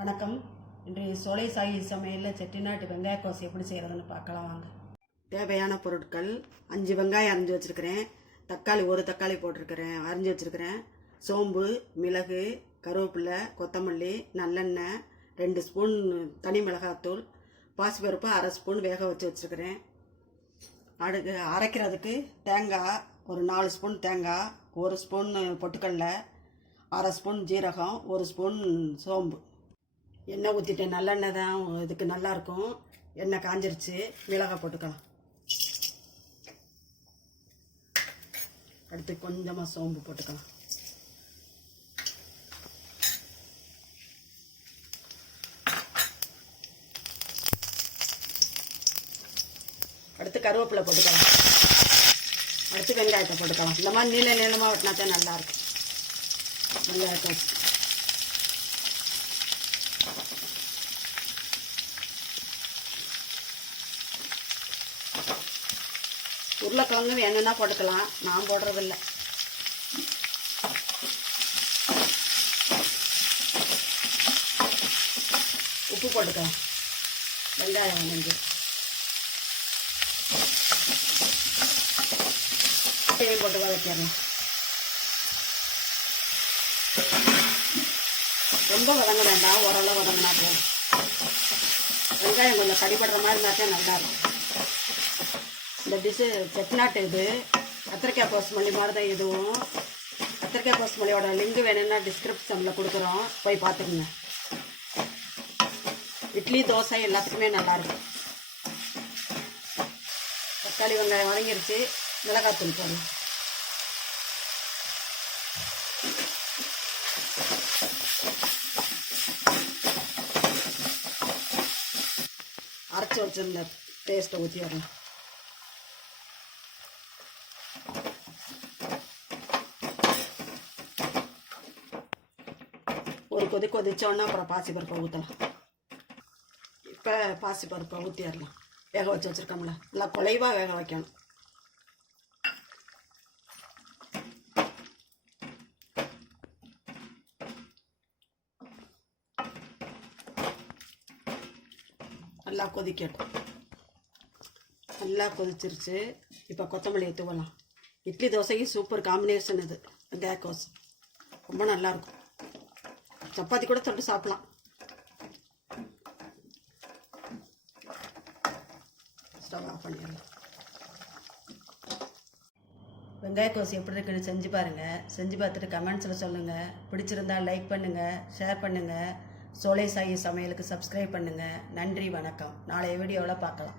வணக்கம். இன்றைய சோலை சாயி சமையலில் செட்டிநாட்டு வெங்காய கோசு எப்படி செய்கிறதுன்னு பார்க்கலாம் வாங்க. தேவையான பொருட்கள் 5 வெங்காயம் அரிஞ்சு வச்சுருக்கிறேன், தக்காளி 1 தக்காளி போட்டிருக்கிறேன் அரிஞ்சு வச்சுருக்கிறேன், சோம்பு, மிளகு, கருவேப்பிலை, கொத்தமல்லி, நல்லெண்ணெய், 2 ஸ்பூன் தனி மிளகாத்தூள், பாசிப்பருப்பு 1/2 ஸ்பூன் வேக வச்சு வச்சுருக்கிறேன். அரைக்கிறதுக்கு தேங்காய் ஒரு 4 ஸ்பூன் தேங்காய், 1 ஸ்பூன் பொட்டுக்கடலை, 1/2 ஸ்பூன் ஜீரகம், 1 ஸ்பூன் சோம்பு. எண்ணெய் ஊற்றிட்டேன், நல்லெண்ணெய் தான் இதுக்கு நல்லாயிருக்கும். எண்ணெய் காஞ்சிருச்சு, மிளகாய் போட்டுக்கலாம். அடுத்து கொஞ்சமாக சோம்பு போட்டுக்கலாம். அடுத்து கருவேப்பிலை போட்டுக்கலாம். அடுத்து வெங்காயத்தை போட்டுக்கலாம். இந்த மாதிரி நீளமாக வெட்டினா தான் நல்லாயிருக்கும் வெங்காயத்தை. உருளைக்கிழங்கு வேணும்னா போட்டுக்கலாம், நான் போடுறதில்ல. உப்பு போட்டுக்கலாம். வெங்காயம் வந்து தேவை போட்டு வதக்கிடலாம். ரொம்ப வதங்க வேண்டாம், ஓரளவு வதங்கினா போதும். வெங்காயம் கொஞ்சம் கடிபடுற மாதிரி இருந்தால் நல்லாயிருக்கும். இந்த டிஷ்ஷு செட்டிநாட்டு இது கத்திரிக்காய் கோசமல்லி மாதிரி தான் இதுவும். கத்திரிக்காய் கோசமல்லியோட லிங்க் வேணும்னா டிஸ்கிரிப்ஷனில் கொடுக்குறோம், போய் பார்த்துக்குங்க. இட்லி தோசை எல்லாத்துக்குமே நல்லாயிருக்கும். தக்காளி வெங்காயம் வதங்கிருச்சு, மிளகாத்தூள் போடும். அரைச்சி வச்சிருந்த பேஸ்ட்டை ஊற்றி வரலாம். ஒரு கொதிச்சோன்னா அப்புறம் பாசிப்பருப்பை ஊற்றலாம். இப்போ பாசிப்பருப்பை ஊற்றிடலாம். வேக வச்சு வச்சுருக்கோம்ல, நல்லா குலைவாக வேக வைக்கணும். நல்லா கொதிக்கட்டும். நல்லா கொதிச்சிருச்சு. இப்போ கொத்தமல்லியை தூவலாம். இட்லி தோசைக்கு சூப்பர் காம்பினேஷன் இது வெங்காய கோசு, ரொம்ப நல்லாயிருக்கும். சப்பாத்தி கூட தொட்டு சாப்பிடலாம். ஸ்டவ் ஆஃப் பண்ணிடலாம். வெங்காய கோசு எப்படி இருக்குன்னு செஞ்சு பாருங்கள். செஞ்சு பார்த்துட்டு கமெண்ட்ஸில் சொல்லுங்கள். பிடிச்சிருந்தா லைக் பண்ணுங்கள், ஷேர் பண்ணுங்கள். சோலை சாயி சமையலுக்கு சப்ஸ்கிரைப் பண்ணுங்கள். நன்றி, வணக்கம். நாளைய வீடியோவில் பார்க்கலாம்.